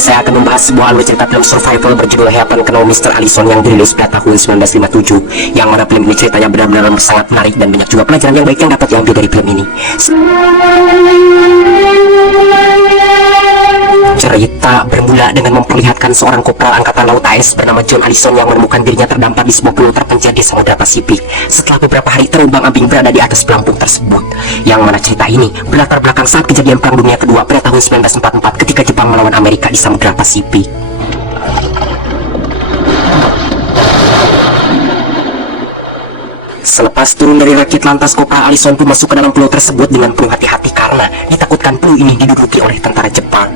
ini saya akan membahas sebuah alur cerita film survival berjudul Heaven ke Mr. Allison yang dirilis pada tahun 1957, yang mana film ini ceritanya benar-benar sangat menarik dan banyak juga pelajaran yang baik yang dapat diambil dari film ini. Cerita bermula dengan memperlihatkan seorang kopral angkatan laut AS bernama John Allison yang menemukan dirinya terdampar di sebuah pulau terpencil di Samudra Pasifik setelah beberapa hari terombang-ambing berada di atas pelampung tersebut, yang mana cerita ini berlatar belakang saat kejadian Perang Dunia Kedua pada tahun 1944 ketika Jepang melawan Amerika di Samudra Pasifik. Selepas turun dari rakit, lantas Kopral Allison pun masuk ke dalam pulau tersebut dengan penuh hati-hati karena ditakutkan pulau ini diduduki oleh tentara Jepang.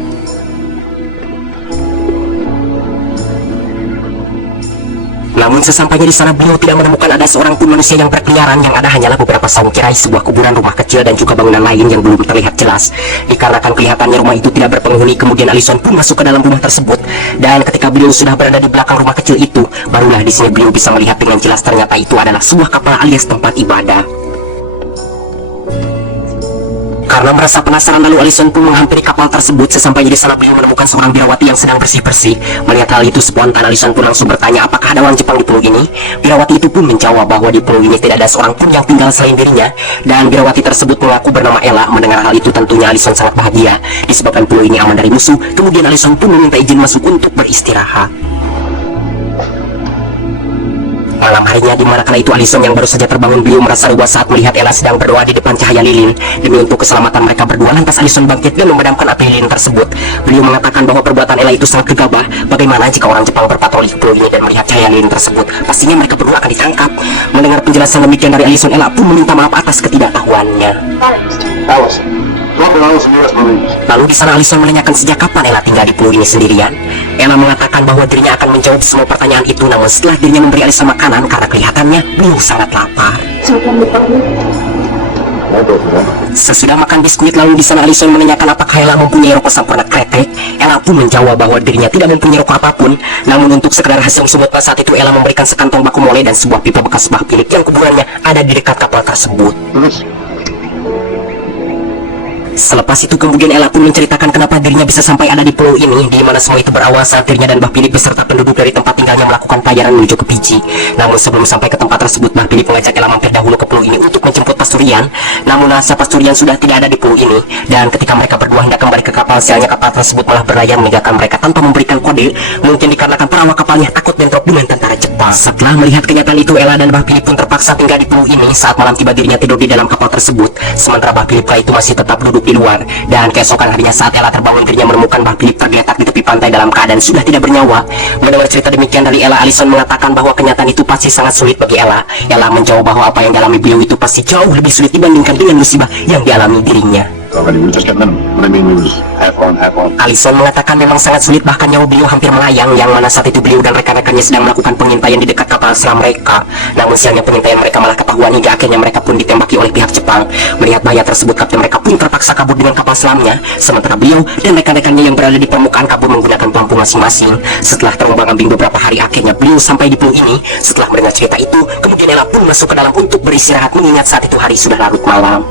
Namun sesampainya di sana beliau tidak menemukan ada seorang pun manusia yang berkeliaran, yang ada hanyalah beberapa saung tirai, sebuah kuburan, rumah kecil, dan juga bangunan lain yang belum terlihat jelas. Dikarenakan kelihatannya rumah itu tidak berpenghuni, kemudian Allison pun masuk ke dalam rumah tersebut. Dan ketika beliau sudah berada di belakang rumah kecil itu, barulah di sini beliau bisa melihat dengan jelas ternyata itu adalah sebuah kapal alias tempat ibadah. Karena merasa penasaran, lalu Allison pun menghampiri kapal tersebut. Sesampainya di sana beliau menemukan seorang birawati yang sedang bersih-bersih. Melihat hal itu, spontan Allison pun langsung bertanya apakah ada orang Jepang di pulau ini. Birawati itu pun menjawab bahwa di pulau ini tidak ada seorang pun yang tinggal selain dirinya. Dan birawati tersebut mengaku bernama Ella. Mendengar hal itu tentunya Allison sangat bahagia disebabkan pulau ini aman dari musuh. Kemudian Allison pun meminta izin masuk untuk beristirahat. Malam harinya, di mana kala itu Allison yang baru saja terbangun, beliau merasa lewas saat melihat Ella sedang berdoa di depan cahaya lilin. Demi untuk keselamatan mereka berdua, lantas Allison bangkit dan memadamkan api lilin tersebut. Beliau mengatakan bahwa perbuatan Ella itu sangat gegabah. Bagaimana jika orang Jepang berpatroli ke pulau ini dan melihat cahaya lilin tersebut? Pastinya mereka berdua akan ditangkap. Mendengar penjelasan demikian dari Allison, Ella pun meminta maaf atas ketidaktahuannya. Lalu di sana Allison menanyakan sejak kapan Ella tinggal di pulau ini sendirian. Ella mengatakan bahwa dirinya akan menjawab semua pertanyaan itu, namun setelah dirinya memberi Allison makanan karena kelihatannya beliau sangat lapar. Sesudah makan biskuit, lalu di sana Allison menanyakan apakah Ella mempunyai rokok sampurna kretek. Ella pun menjawab bahwa dirinya tidak mempunyai rokok apapun. Namun untuk sekedar hasil sumut pada saat itu, Ella memberikan sekantong baku mole dan sebuah pipa bekas bah pilik yang kuburannya ada di dekat kapal tersebut. Selepas itu kemudian Ella pun menceritakan kenapa dirinya bisa sampai ada di pulau ini, di mana semua itu berawal saat dirinya dan Bah Philip beserta penduduk dari tempat tinggalnya melakukan pelayaran menuju ke Fiji. Namun sebelum sampai ke tempat tersebut, Bah Philip mengajak Ella mampir dahulu ke pulau ini untuk menjemput Pasturian. Namun nasa Pasturian sudah tidak ada di pulau ini, dan ketika mereka berdua hendak kembali ke kapal, sialnya kapal tersebut malah berlayar meninggalkan mereka tanpa memberikan kode. Mungkin dikarenakan para awak kapalnya takut bentrok dengan tentara Jepang. Setelah melihat kenyataan itu, Ella dan Bah Philip pun terpaksa tinggal di pulau ini. Saat malam tiba, dirinya tidur di dalam kapal tersebut, sementara Bah Philip kala itu masih tetap duduk di luar. Dan keesokan harinya saat Ella terbangun, dirinya menemukan Bah Philip tergeletak di tepi pantai dalam keadaan sudah tidak bernyawa. Mendengar cerita demikian dari Ella, Allison mengatakan bahwa kenyataan itu pasti sangat sulit bagi Ella. Ella menjawab bahwa apa yang dialami beliau itu pasti jauh lebih sulit dibandingkan dengan musibah yang dialami dirinya. Allison mengatakan memang sangat sulit, bahkan nyawa beliau hampir melayang, yang mana saat itu beliau dan rekan-rekannya sedang melakukan pengintaian di dekat kapal selam mereka. Namun sialnya pengintaian mereka malah ketahuan hingga akhirnya mereka pun ditembaki oleh pihak Jepang. Melihat bahaya tersebut, kapten mereka pun terpaksa kabur dengan kapal selamnya, sementara beliau dan rekan-rekannya yang berada di permukaan kabur menggunakan pelampung masing-masing. Setelah terombang-ambing beberapa hari, akhirnya beliau sampai di pulau ini. Setelah mendengar cerita itu, kemudian Ella pun masuk ke dalam untuk beristirahat, mengingat saat itu hari sudah larut malam.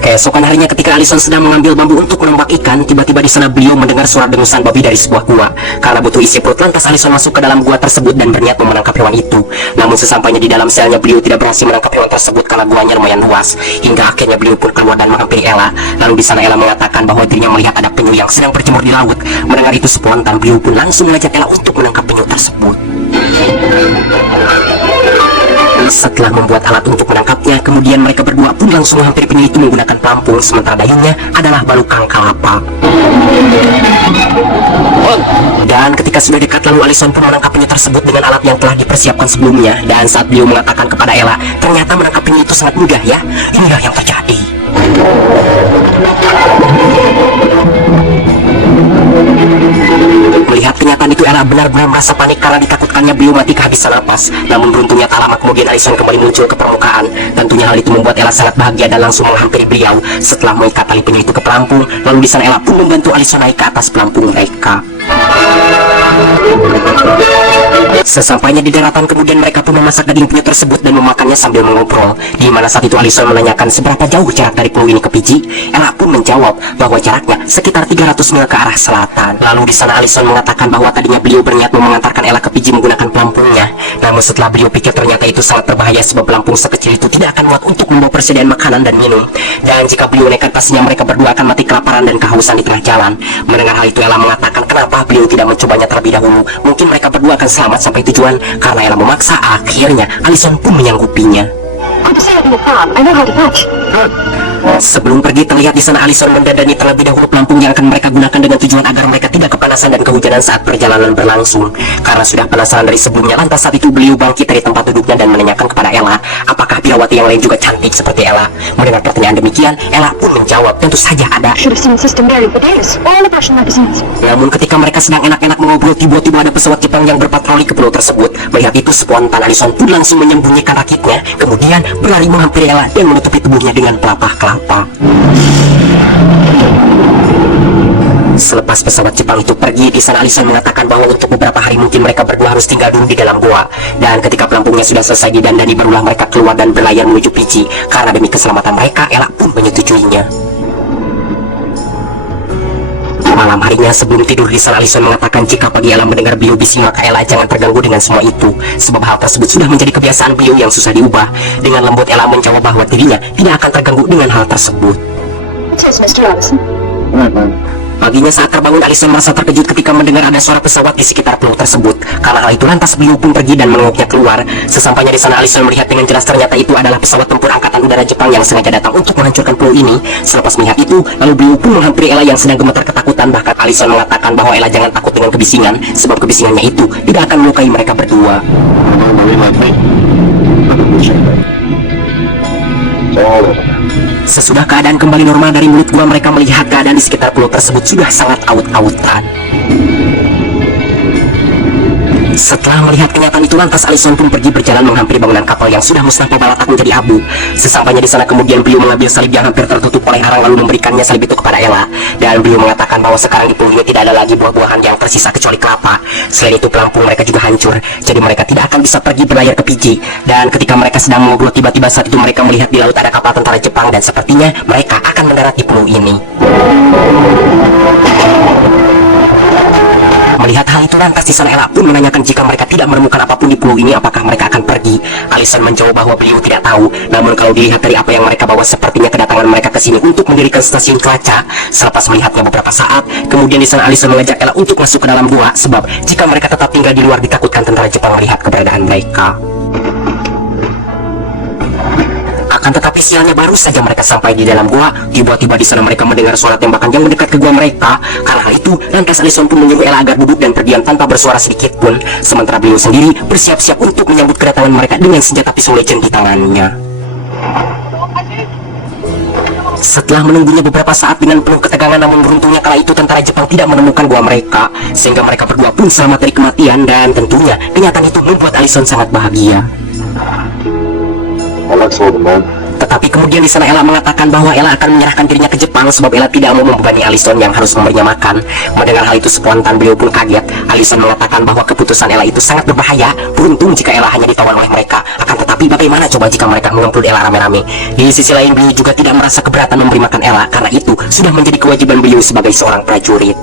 Keesokan harinya ketika Allison sedang mengambil bambu untuk menembak ikan, tiba-tiba di sana beliau mendengar suara dengusan babi dari sebuah gua. Karena butuh isi perut, lantas Allison masuk ke dalam gua tersebut dan berniat menangkap hewan itu. Namun sesampainya di dalam selnya, beliau tidak berhasil menangkap hewan tersebut karena guanya lumayan luas. Hingga akhirnya beliau pun keluar dan menghampiri Ella. Lalu di sana Ella mengatakan bahwa dirinya melihat ada penyu yang sedang berjemur di laut. Mendengar itu spontan beliau pun langsung mengajak Ella untuk menangkap penyu tersebut. Setelah membuat alat untuk menangkapnya, kemudian mereka berdua pun langsung menghampiri penyu itu menggunakan pelampung, sementara dayungnya adalah balukang kelapa. Dan ketika sudah dekat, lalu Allison pun menangkap penyu tersebut dengan alat yang telah dipersiapkan sebelumnya. Dan saat beliau mengatakan kepada Ella, ternyata menangkap penyu itu sangat mudah ya. Inilah yang terjadi. Melihat kenyataan itu, Ella benar-benar merasa panik karena ditakutkannya beliau mati kehabisan napas. Namun beruntungnya tak lama kemudian Allison kembali muncul ke permukaan. Tentunya hal itu membuat Ella sangat bahagia dan langsung menghampiri beliau. Setelah mengikat tali penyu itu ke pelampung, lalu di sana Ella pun membantu Allison naik ke atas pelampung mereka. Sesampainya di daratan, kemudian mereka pun memasak daging penyu tersebut dan memakannya sambil mengobrol. Di mana saat itu Alison menanyakan seberapa jauh jarak dari pulau ini ke Fiji. Ella pun menjawab bahwa jaraknya sekitar 300 mil ke arah selatan. Lalu di sana Alison mengatakan bahwa tadinya beliau berniat mau mengantarkan Ella ke Fiji menggunakan pelampungnya. Namun setelah beliau pikir ternyata itu sangat berbahaya sebab pelampung sekecil itu tidak akan muat untuk membawa persediaan makanan dan minum. Dan jika beliau nekat, pastinya mereka berdua akan mati kelaparan dan kehausan di tengah jalan. Mendengar hal itu, Ella mengatakan kenapa beliau tidak mencobanya terlebih dahulu. Mungkin mereka berdua akan selamat sampai tujuan. Karena Ella memaksa, akhirnya Alison pun menyanggupinya. Sebelum pergi, terlihat di sana Alison mendandani terlebih dahulu pelampung yang akan mereka gunakan dengan tujuan agar mereka tidak kepanasan dan kehujanan saat perjalanan berlangsung. Karena sudah penasaran dari sebelumnya, lantas saat itu beliau bangkit dari tempat duduknya dan menanyakan kepada Ella, apakah birawati yang lain juga cantik seperti Ella? Mendengar pertanyaan demikian, Ella pun menjawab, tentu saja ada. Namun ketika mereka sedang enak-enak mengobrol, tiba-tiba ada pesawat Jepang yang berpatroli ke pulau tersebut. Melihat itu, spontan Alison pun langsung menyembunyikan rakitnya, kemudian berlari menghampiri Ella dan menutupi tubuhnya dengan pelepah kelapa. Selepas pesawat Jepang itu pergi, di sana Alison mengatakan bahwa untuk beberapa hari mungkin mereka berdua harus tinggal dulu di dalam gua. Dan ketika pelampungnya sudah selesai didandani, barulah mereka keluar dan berlayar menuju Fiji. Karena demi keselamatan mereka, Ella pun menyetujuinya. Malam harinya sebelum tidur, di sana Alison mengatakan jika pagi Ella mendengar beliau bising, maka Ella jangan terganggu dengan semua itu, sebab hal tersebut sudah menjadi kebiasaan beliau yang susah diubah. Dengan lembut Ella menjawab bahwa dirinya tidak akan terganggu dengan hal tersebut. Paginya saat terbangun, Alison merasa terkejut ketika mendengar ada suara pesawat di sekitar pulau tersebut. Karena hal itu, lantas beliau pun pergi dan menengoknya keluar. Sesampainya di sana, Alison melihat dengan jelas ternyata itu adalah pesawat tempur angkatan udara Jepang yang sengaja datang untuk menghancurkan pulau ini. Selepas melihat itu, lalu beliau pun menghampiri Ella yang sedang gemetar ketakutan. Bahkan Alison mengatakan bahwa Ella jangan takut dengan kebisingan, sebab kebisingannya itu tidak akan melukai mereka berdua. Sesudah keadaan kembali normal dari mulut gua, mereka melihat keadaan di sekitar pulau tersebut sudah sangat aut-autan. Setelah melihat kenyataan itu, lantas Alison pun pergi berjalan menghampiri bangunan kapal yang sudah musnah pabalatak menjadi abu. Sesampainya di sana, kemudian beliau mengambil salib yang hampir tertutup oleh arang lalu memberikannya salib itu kepada Ella. Dan beliau mengatakan bahwa sekarang di pulau ini tidak ada lagi buah-buahan yang tersisa kecuali kelapa. Selain itu, pelampung mereka juga hancur, jadi mereka tidak akan bisa pergi berlayar ke Fiji. Dan ketika mereka sedang mengobrol, tiba-tiba saat itu mereka melihat di laut ada kapal tentara Jepang dan sepertinya mereka akan mendarat di pulau ini. Melihat hal itu, lantas di sana Ella pun menanyakan jika mereka tidak menemukan apapun di pulau ini, apakah mereka akan pergi. Alison menjawab bahwa beliau tidak tahu. Namun kalau dilihat dari apa yang mereka bawa, sepertinya kedatangan mereka ke sini untuk mendirikan stasiun cuaca. Selepas melihatnya beberapa saat, kemudian di sana Alison mengajak Ella untuk masuk ke dalam gua, sebab jika mereka tetap tinggal di luar, ditakutkan tentara Jepang melihat keberadaan mereka. Akan tetapi sialnya, baru saja mereka sampai di dalam gua, tiba-tiba di sana mereka mendengar suara tembakan yang mendekat ke gua mereka. Karena hal itu, lantas Alison pun menyuruh Ella agar duduk dan terdiam tanpa bersuara sedikit pun. Sementara beliau sendiri bersiap-siap untuk menyambut kedatangan mereka dengan senjata pisau legend di tangannya. Setelah menunggunya beberapa saat dengan penuh ketegangan, namun beruntungnya kala itu tentara Jepang tidak menemukan gua mereka, sehingga mereka berdua pun selamat dari kematian. Dan tentunya kenyataan itu membuat Alison sangat bahagia. Tetapi kemudian di sana Ella mengatakan bahwa Ella akan menyerahkan dirinya ke Jepang sebab Ella tidak mau membebani Alison yang harus memberinya makan. Mendengar hal itu, spontan beliau pun kaget. Alison mengatakan bahwa keputusan Ella itu sangat berbahaya. Beruntung jika Ella hanya ditawan oleh mereka. Akan tetapi bagaimana coba jika mereka mengemplung Ella rame-rame? Di sisi lain, beliau juga tidak merasa keberatan memberi makan Ella, karena itu sudah menjadi kewajiban beliau sebagai seorang prajurit.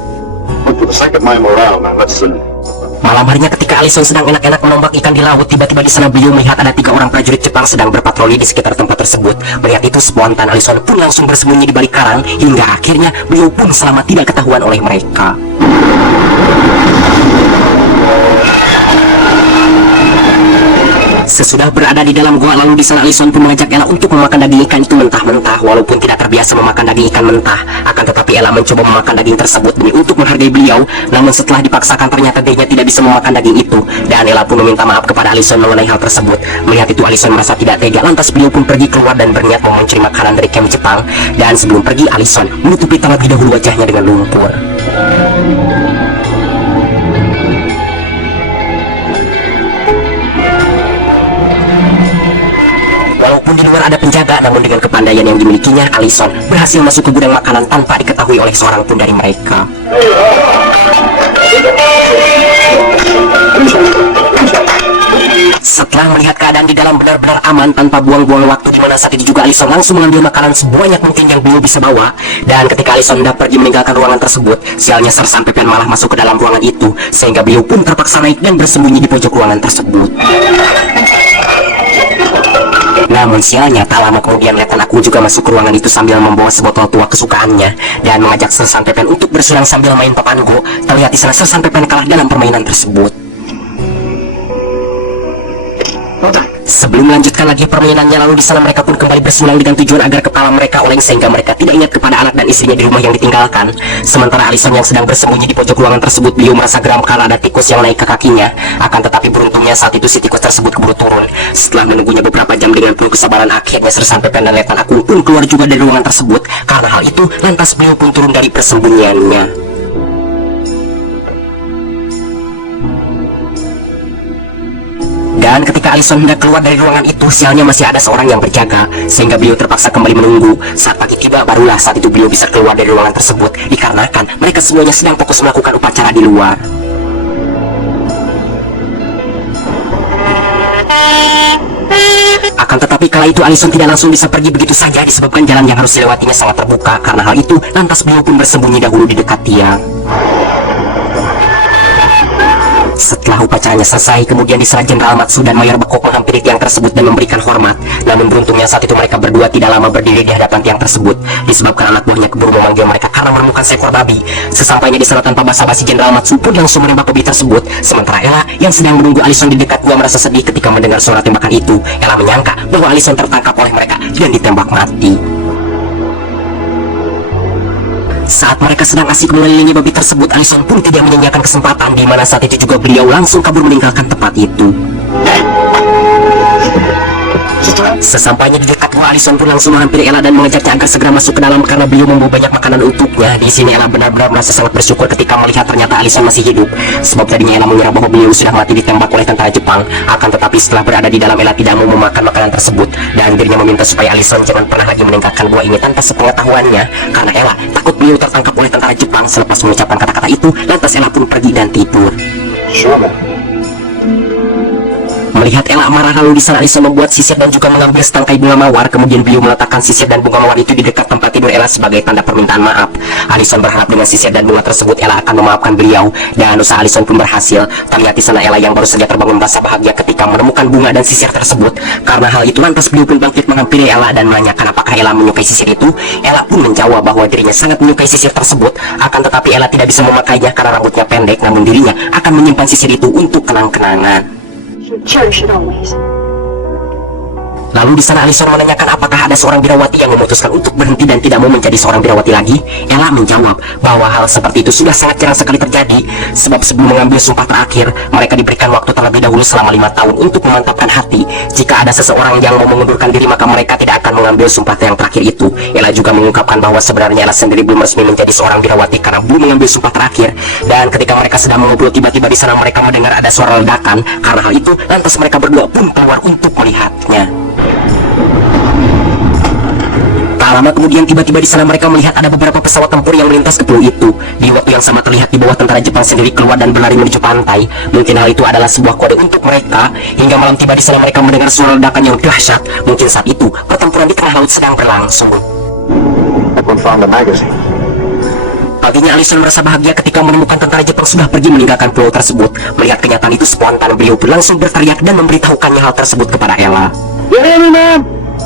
Malam harinya ketika Alison sedang enak-enak menombak ikan di laut, tiba-tiba di sana beliau melihat ada 3 orang prajurit Jepang sedang berpatroli di sekitar tempat tersebut. Melihat itu, spontan Alison pun langsung bersembunyi di balik karang, hingga akhirnya beliau pun selamat tidak ketahuan oleh mereka. Sesudah berada di dalam gua, lalu di sana Alison pun mengajak Ella untuk memakan daging ikan itu mentah-mentah. Walaupun tidak terbiasa memakan daging ikan mentah, akan tetapi Ella mencoba memakan daging tersebut demi untuk menghargai beliau. Namun setelah dipaksakan, ternyata dirinya tidak bisa memakan daging itu. Dan Ella pun meminta maaf kepada Alison mengenai hal tersebut. Melihat itu, Alison merasa tidak tega, lantas beliau pun pergi keluar dan berniat mau mencari makanan dari camp Jepang. Dan sebelum pergi, Alison menutupi terlebih dahulu wajahnya dengan lumpur. Walaupun di luar ada penjaga, namun dengan kepandaian yang dimilikinya, Alison berhasil masuk ke gudang makanan tanpa diketahui oleh seorang pun dari mereka. Setelah melihat keadaan di dalam benar-benar aman tanpa buang-buang waktu, di mana saat itu juga Alison langsung mengambil makanan sebanyak mungkin yang beliau bisa bawa. Dan ketika Alison hendak pergi meninggalkan ruangan tersebut, sialnya Sir Sanpepen malah masuk ke dalam ruangan itu, sehingga beliau pun terpaksa naik dan bersembunyi di pojok ruangan tersebut. Namun sialnya, tak lama kemudian Letnan Agung juga masuk ke ruangan itu sambil membawa sebotol tua kesukaannya dan mengajak Sir Sanpepen untuk bersenang sambil main papango. Terlihat di sana Sir Sanpepen kalah dalam permainan tersebut. Sebelum melanjutkan lagi permainannya, lalu di sana mereka pun kembali bersenang dengan tujuan agar kepala mereka oleng sehingga mereka tidak ingat kepada anak dan istrinya di rumah yang ditinggalkan. Sementara Alison yang sedang bersembunyi di pojok ruangan tersebut, beliau merasa geram karena ada tikus yang naik ke kakinya. Akan tetapi beruntungnya saat itu si tikus tersebut keburu turun. Setelah menunggunya beberapa jam dengan penuh kesabaran, akhirnya Sir Sanpepen dan Letnan Agung pun keluar juga dari ruangan tersebut. Karena hal itu, lantas beliau pun turun dari persembunyiannya. Dan ketika Alison hendak keluar dari ruangan itu, sialnya masih ada seorang yang berjaga, sehingga beliau terpaksa kembali menunggu. Saat pagi tiba, barulah saat itu beliau bisa keluar dari ruangan tersebut, dikarenakan mereka semuanya sedang fokus melakukan upacara di luar. Akan tetapi kala itu Alison tidak langsung bisa pergi begitu saja, disebabkan jalan yang harus dilewatinya sangat terbuka. Karena hal itu, lantas beliau pun bersembunyi dahulu di dekat tiang. Setelah upacaranya selesai, kemudian diserah Jenderal Matsu dan Mayor Bakok menghampiri tiang tersebut dan memberikan hormat. Namun beruntungnya saat itu mereka berdua tidak lama berdiri di hadapan tiang tersebut, disebabkan anak buahnya keburu memanggil mereka karena menemukan seekor babi. Sesampainya di sana tanpa basa-basi, Jenderal Matsu pun langsung menembak babi tersebut. Sementara Ella yang sedang menunggu Alison di dekat gua merasa sedih ketika mendengar suara tembakan itu. Ella menyangka bahwa Alison tertangkap oleh mereka dan ditembak mati. Saat mereka sedang asik mengelilingi babi tersebut, Alison pun tidak menyanyiakan kesempatan, di mana saat itu juga beliau langsung kabur meninggalkan tempat itu. Sesampainya di dekat gua, Alison pun langsung menghampiri Ella dan mengajaknya agar segera masuk ke dalam karena beliau membawa banyak makanan untuknya. Di sini Ella benar-benar merasa sangat bersyukur ketika melihat ternyata Alison masih hidup, sebab tadinya Ella mengira bahwa beliau sudah mati ditembak oleh tentara Jepang. Akan tetapi setelah berada di dalam, Ella tidak mau memakan makanan tersebut dan dirinya meminta supaya Alison jangan pernah lagi meninggalkan gua ini tanpa sepengetahuannya, karena Ella takut beliau tertangkap oleh tentara Jepang. Selepas mengucapkan kata-kata itu, lantas Ella pun pergi dan tidur. Melihat Ella marah, lalu di sana Alison membuat sisir dan juga mengambil setangkai bunga mawar. Kemudian beliau meletakkan sisir dan bunga mawar itu di dekat tempat tidur Ella sebagai tanda permintaan maaf. Alison berharap dengan sisir dan bunga tersebut Ella akan memaafkan beliau, dan usaha Alison pun berhasil. Terlihat di sana Ella yang baru saja terbangun merasa bahagia ketika menemukan bunga dan sisir tersebut. Karena hal itu, lantas beliau pun bangkit menghampiri Ella dan menanyakan apakah Ella menyukai sisir itu. Ella pun menjawab bahwa dirinya sangat menyukai sisir tersebut. Akan tetapi Ella tidak bisa memakainya karena rambutnya pendek, namun dirinya akan menyimpan sisir itu untuk kenang-kenangan. Lalu di sana Alison menanyakan apakah ada seorang birawati yang memutuskan untuk berhenti dan tidak mau menjadi seorang birawati lagi. Ella menjawab bahwa hal seperti itu sudah sangat jarang sekali terjadi, sebab sebelum mengambil sumpah terakhir, mereka diberikan waktu terlebih dahulu selama 5 tahun untuk memantapkan hati. Jika ada seseorang yang mau mengundurkan diri, maka mereka tidak akan mengambil sumpah yang terakhir itu. Ella juga mengungkapkan bahwa sebenarnya Ella sendiri belum resmi menjadi seorang birawati karena belum mengambil sumpah terakhir. Dan ketika mereka sedang mengobrol, tiba-tiba di sana mereka mendengar ada suara ledakan. Karena hal itu, lantas mereka berdua pun keluar untuk melihatnya. Tak lama kemudian tiba-tiba di sana mereka melihat ada beberapa pesawat tempur yang melintas ke pulau itu. Di waktu yang sama terlihat di bawah tentara Jepang sendiri keluar dan berlari menuju pantai. Mungkin hal itu adalah sebuah kode untuk mereka. Hingga malam tiba di sana mereka mendengar suara ledakan yang dahsyat. Mungkin saat itu pertempuran di tengah laut sedang berlangsung. Paginya Alison merasa bahagia ketika menemukan tentara Jepang sudah pergi meninggalkan pulau tersebut. Melihat kenyataan itu spontan, beliau pun langsung berteriak dan memberitahukannya hal tersebut kepada Ella.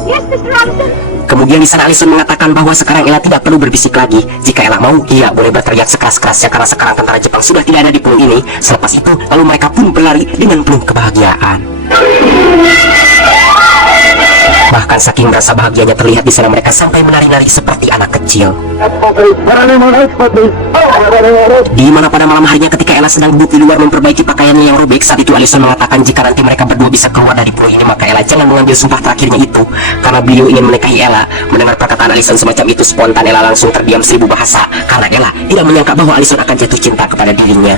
Yes, Mr. Robinson. Kemudian di sana Alison mengatakan bahwa sekarang Ella tidak perlu berbisik lagi. Jika Ella mau, dia boleh berteriak sekeras-kerasnya karena sekarang tentara Jepang sudah tidak ada di pulau ini. Selepas itu, lalu mereka pun berlari dengan penuh kebahagiaan. Bahkan saking merasa bahagianya terlihat di sana mereka sampai menari-nari seperti anak kecil. Di mana pada malam harinya ketika Ella sedang duduk di luar memperbaiki pakaiannya yang robek, saat itu Alison mengatakan jika nanti mereka berdua bisa keluar dari pulau ini, maka Ella jangan mengambil sumpah terakhirnya itu, karena beliau ingin menikahi Ella. Mendengar perkataan Alison semacam itu, spontan Ella langsung terdiam 1000 bahasa, karena Ella tidak menyangka bahwa Alison akan jatuh cinta kepada dirinya.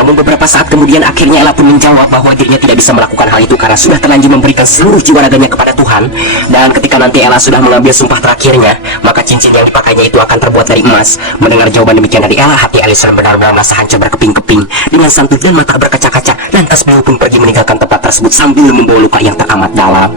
Namun beberapa saat kemudian akhirnya Ella pun menjawab bahwa dirinya tidak bisa melakukan hal itu karena sudah terlanjur memberikan seluruh jiwa raganya kepada Tuhan. Dan ketika nanti Ella sudah mengambil sumpah terakhirnya, maka cincin yang dipakainya itu akan terbuat dari emas. Mendengar jawaban demikian dari Ella, hati Allison benar-benar merasa hancur berkeping-keping. Dengan santur dan mata berkaca-kaca, lantas beliau pun pergi meninggalkan tempat tersebut sambil membawa luka yang teramat dalam.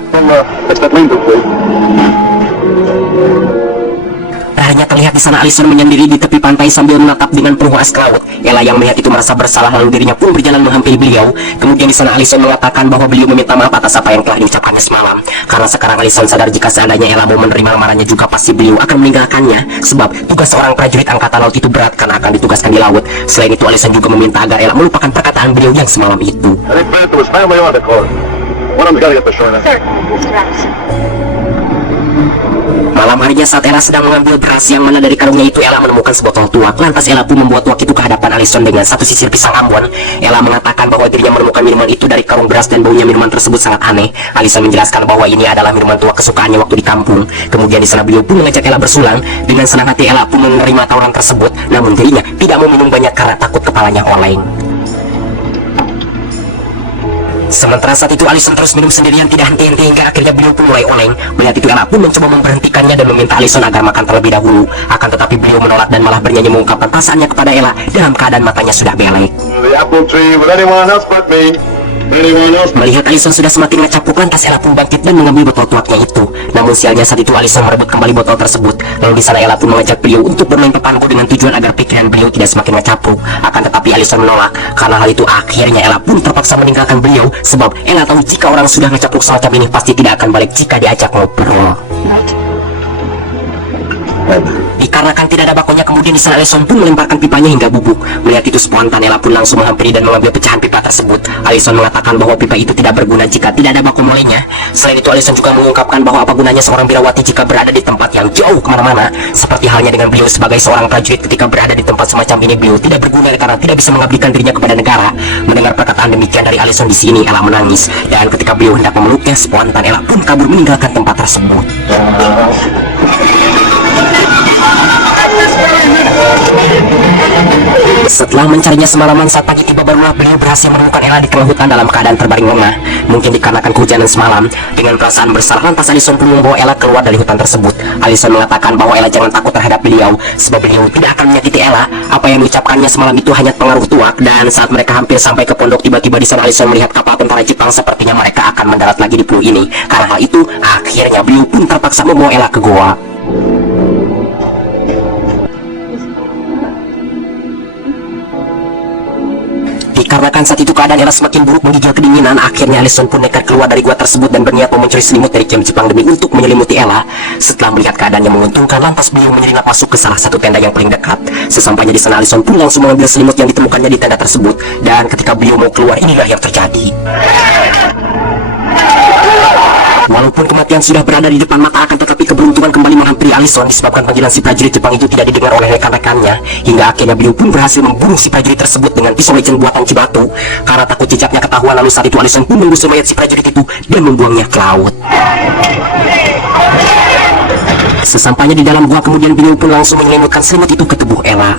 Akhirnya terlihat di sana Allison menyendiri di tepi pantai sambil menatap dengan penuh asa ke laut. Ella yang melihat itu merasa bersalah, lalu dirinya pun berjalan menghampiri beliau. Kemudian di sana Allison mengatakan bahwa beliau meminta maaf atas apa yang telah diucapkannya semalam. Karena sekarang Allison sadar jika seandainya Ella mau menerima lamarannya juga pasti beliau akan meninggalkannya. Sebab tugas seorang prajurit angkatan laut itu berat karena akan ditugaskan di laut. Selain itu Allison juga meminta agar Ella melupakan perkataan beliau yang semalam itu. Sir, Mr. Robinson. Malam harinya saat Ella sedang mengambil beras yang mana dari karungnya itu Ella menemukan sebotol tuak. Lantas Ella pun membuat tuak itu ke hadapan Allison dengan satu sisir pisang Ambon. Ella mengatakan bahwa dirinya menemukan minuman itu dari karung beras dan baunya minuman tersebut sangat aneh. Allison menjelaskan bahwa ini adalah minuman tuak kesukaannya waktu di kampung. Kemudian di sana beliau pun mengajak Ella bersulang. Dengan senang hati Ella pun menerima tawaran tersebut. Namun dirinya tidak mau minum banyak karena takut kepalanya oleng. Sementara saat itu Allison terus minum sendirian tidak henti-henti hingga akhirnya beliau pun mulai oleng. Melihat itu Ella pun mencoba memberhentikannya dan meminta Allison agar makan terlebih dahulu. Akan tetapi beliau menolak dan malah bernyanyi mengungkapkan perasaannya kepada Ella dalam keadaan matanya sudah belek. Melihat Allison sudah semakin ngecapuk, lantas Ella pun bangkit dan mengambil botol tuaknya itu. Namun sialnya saat itu Allison merebut kembali botol tersebut. Lalu di sana Ella pun mengajak beliau untuk bermain pepango dengan tujuan agar pikiran beliau tidak semakin ngecapuk. Akan tetapi Allison menolak. Karena hal itu akhirnya Ella pun terpaksa meninggalkan beliau. Sebab Ella tahu jika orang sudah ngecapuk semacam ini pasti tidak akan balik jika diajak ngobrol. Dikarenakan tidak ada bakonya, kemudian di sana Allison pun melemparkan pipanya hingga bubuk. Melihat itu spontan Ella pun langsung menghampiri dan mengambil pecahan pipa tersebut. Allison mengatakan bahwa pipa itu tidak berguna jika tidak ada bako molenya. Selain itu Allison juga mengungkapkan bahwa apa gunanya seorang birawati jika berada di tempat yang jauh kemana-mana. Seperti halnya dengan beliau sebagai seorang prajurit, ketika berada di tempat semacam ini beliau tidak berguna karena tidak bisa mengabdikan dirinya kepada negara. Mendengar perkataan demikian dari Allison di sini Ella menangis. Dan ketika beliau hendak memeluknya, spontan Ella pun kabur meninggalkan tempat tersebut. Setelah mencarinya semalaman, saat pagi tiba barulah beliau berhasil menemukan Ella di tengah hutan dalam keadaan terbaring lengah. Mungkin dikarenakan kehujanan semalam. Dengan perasaan bersalah, lantas Allison pun membawa Ella keluar dari hutan tersebut. Allison mengatakan bahwa Ella jangan takut terhadap beliau, sebab beliau tidak akan menyakiti Ella. Apa yang diucapkannya semalam itu hanya pengaruh tuak. Dan saat mereka hampir sampai ke pondok, tiba-tiba di sana Allison melihat kapal tentara Jepang. Sepertinya mereka akan mendarat lagi di pulau ini. Karena hal itu, akhirnya beliau pun terpaksa membawa Ella ke goa. Dikarenakan saat itu keadaan Ella semakin buruk menggigil kedinginan, akhirnya Allison pun nekat keluar dari gua tersebut dan berniat mau mencuri selimut dari camp Jepang demi untuk menyelimuti Ella. Setelah melihat keadaannya menguntungkan, lantas beliau menyelinap masuk ke salah satu tenda yang paling dekat. Sesampainya di sana Allison pun langsung mengambil selimut yang ditemukannya di tenda tersebut. Dan ketika beliau mau keluar, inilah yang terjadi. Walaupun kematian sudah berada di depan mata, akan tetapi keberuntungan kembali menghampiri Allison disebabkan panggilan si prajurit Jepang itu tidak didengar oleh rekan-rekannya. Hingga akhirnya beliau pun berhasil membunuh si prajurit tersebut dengan pisau legend buatan Cibatu. Karena takut jejaknya ketahuan, lalu saat itu Allison pun menggusur mayat si prajurit itu dan membuangnya ke laut. Sesampainya di dalam gua, kemudian beliau pun langsung menyelimutkan selimut itu ke tubuh Ella.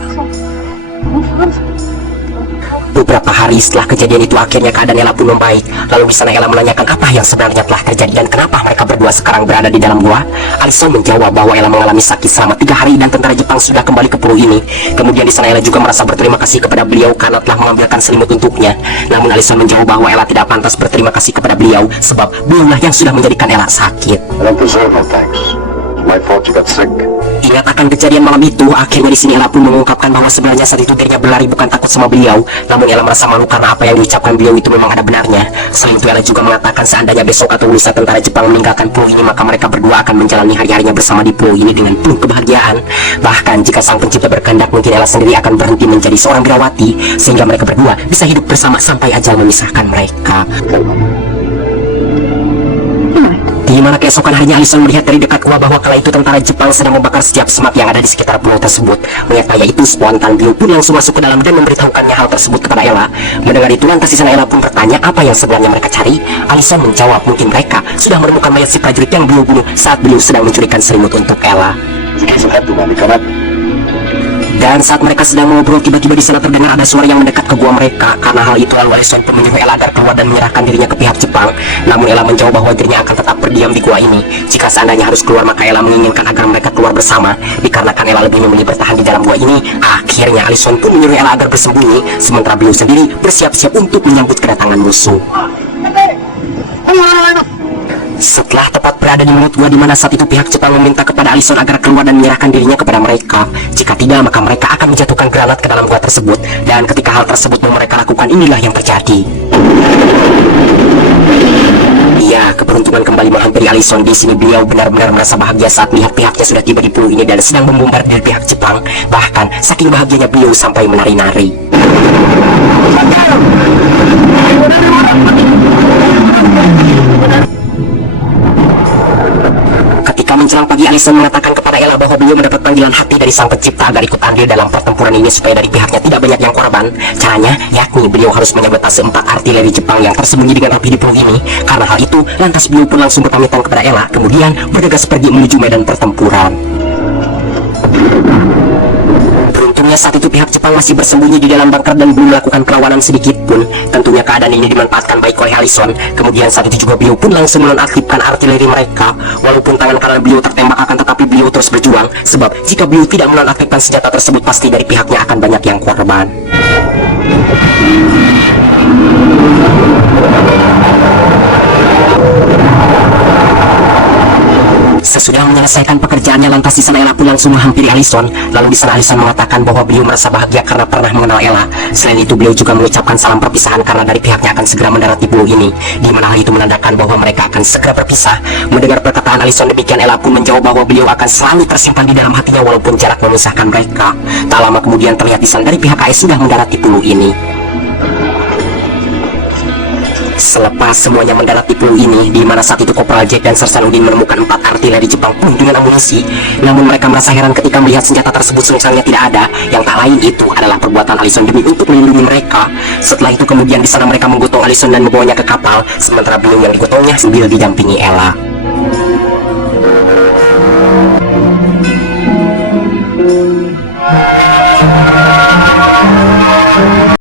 Beberapa hari setelah kejadian itu, akhirnya keadaan Ella pun membaik. Lalu di sana Ella menanyakan apa yang sebenarnya telah terjadi dan kenapa mereka berdua sekarang berada di dalam gua. Allison menjawab bahwa Ella mengalami sakit selama 3 hari dan tentara Jepang sudah kembali ke pulau ini. Kemudian di sana Ella juga merasa berterima kasih kepada beliau karena telah mengambilkan selimut untuknya. Namun Allison menjawab bahwa Ella tidak pantas berterima kasih kepada beliau sebab beliaulah yang sudah menjadikan Ella sakit. Ingat akan kejadian malam itu, akhirnya di sini Ella pun mengungkapkan bahwa sebenarnya saat itu dirinya berlari bukan takut sama beliau, namun Ella merasa malu karena apa yang diucapkan beliau itu memang ada benarnya. Selain itu Ella juga mengatakan seandainya besok atau lusa tentara Jepang meninggalkan pulau ini, maka mereka berdua akan menjalani hari-harinya bersama di pulau ini dengan penuh kebahagiaan. Bahkan jika sang pencipta berkehendak, mungkin Ella sendiri akan berhenti menjadi seorang birawati sehingga mereka berdua bisa hidup bersama sampai ajal memisahkan mereka. Di mana keesokan harinya Allison melihat dari dekat gua bahwa kala itu tentara Jepang sedang membakar setiap semak yang ada di sekitar pulau tersebut. Melihat daya itu, spontan beliau pun langsung masuk ke dalam dan memberitahukannya hal tersebut kepada Ella. Mendengar itu, lantas di sana Ella pun bertanya apa yang sebenarnya mereka cari. Allison menjawab mungkin mereka sudah menemukan mayat si prajurit yang beliau bunuh saat beliau sedang mencurikan selimut untuk Ella. Dan saat mereka sedang ngobrol, tiba-tiba di sana terdengar ada suara yang mendekat ke gua mereka. Karena hal itu, lalu Allison pun menyuruh Ella agar keluar dan menyerahkan dirinya ke pihak Jepang. Namun Ella menjawab bahwa dirinya akan tetap berdiam di gua ini. Jika seandainya harus keluar, maka Ella menginginkan agar mereka keluar bersama. Dikarenakan Ella lebih memilih bertahan di dalam gua ini, akhirnya Allison pun menyuruh Ella agar bersembunyi, sementara beliau sendiri bersiap-siap untuk menyambut kedatangan musuh. Setelah tepat berada di mulut gua, di mana saat itu pihak Jepang meminta kepada Allison agar keluar dan menyerahkan dirinya kepada mereka. Jika tidak, maka mereka akan menjatuhkan granat ke dalam gua tersebut. Dan ketika hal tersebut mau mereka lakukan, inilah yang terjadi. Ya, keberuntungan kembali menghampiri Allison. Di sini beliau benar-benar merasa bahagia saat melihat pihaknya sudah tiba di pulau ini dan sedang membombardir pihak Jepang. Bahkan saking bahagianya beliau sampai menari-nari. Ketika menjelang pagi, Allison mengatakan kepada Ella bahwa beliau mendapat panggilan hati dari sang pencipta agar ikut andil dalam pertempuran ini supaya dari pihaknya tidak banyak yang korban. Caranya yakni beliau harus menyabotase 4 artileri Jepang yang tersembunyi dengan rapi di pulau ini. Karena hal itu, lantas beliau pun langsung berpamitan kepada Ella, kemudian bergegas pergi menuju medan pertempuran. Beruntungnya saat itu pihak Jepang masih bersembunyi di dalam bunker dan belum melakukan perlawanan sedikit pun. Tentunya keadaan ini dimanfaatkan baik oleh Allison. Kemudian saat itu juga beliau pun langsung menonaktifkan artileri mereka. Walaupun tangan kanan beliau tertembak, akan tetapi beliau terus berjuang. Sebab jika beliau tidak menonaktifkan senjata tersebut, pasti dari pihaknya akan banyak yang korban. Sesudah menyelesaikan pekerjaannya, lantas di sana Ella pun langsung menghampiri Allison. Lalu di sana Allison mengatakan bahwa beliau merasa bahagia karena pernah mengenal Ella. Selain itu, beliau juga mengucapkan salam perpisahan karena dari pihaknya akan segera mendarat di pulau ini, di mana hal itu menandakan bahwa mereka akan segera berpisah. Mendengar perkataan Allison demikian, Ella pun menjawab bahwa beliau akan selalu tersimpan di dalam hatinya walaupun jarak memisahkan mereka. Tak lama kemudian terlihat di sana dari pihak AS sudah mendarat di pulau ini. Selepas semuanya mendarat di pulau ini, di mana saat itu Kopral Jack dan Sersan Udin menemukan 4 artileri Jepang penuh dengan amunisi. Namun mereka merasa heran ketika melihat senjata tersebut sengsangnya tidak ada. Yang tak lain itu adalah perbuatan Allison demi untuk melindungi mereka. Setelah itu kemudian di sana mereka menggotong Allison dan membawanya ke kapal, sementara beliau yang digotongnya sambil didampingi Ella.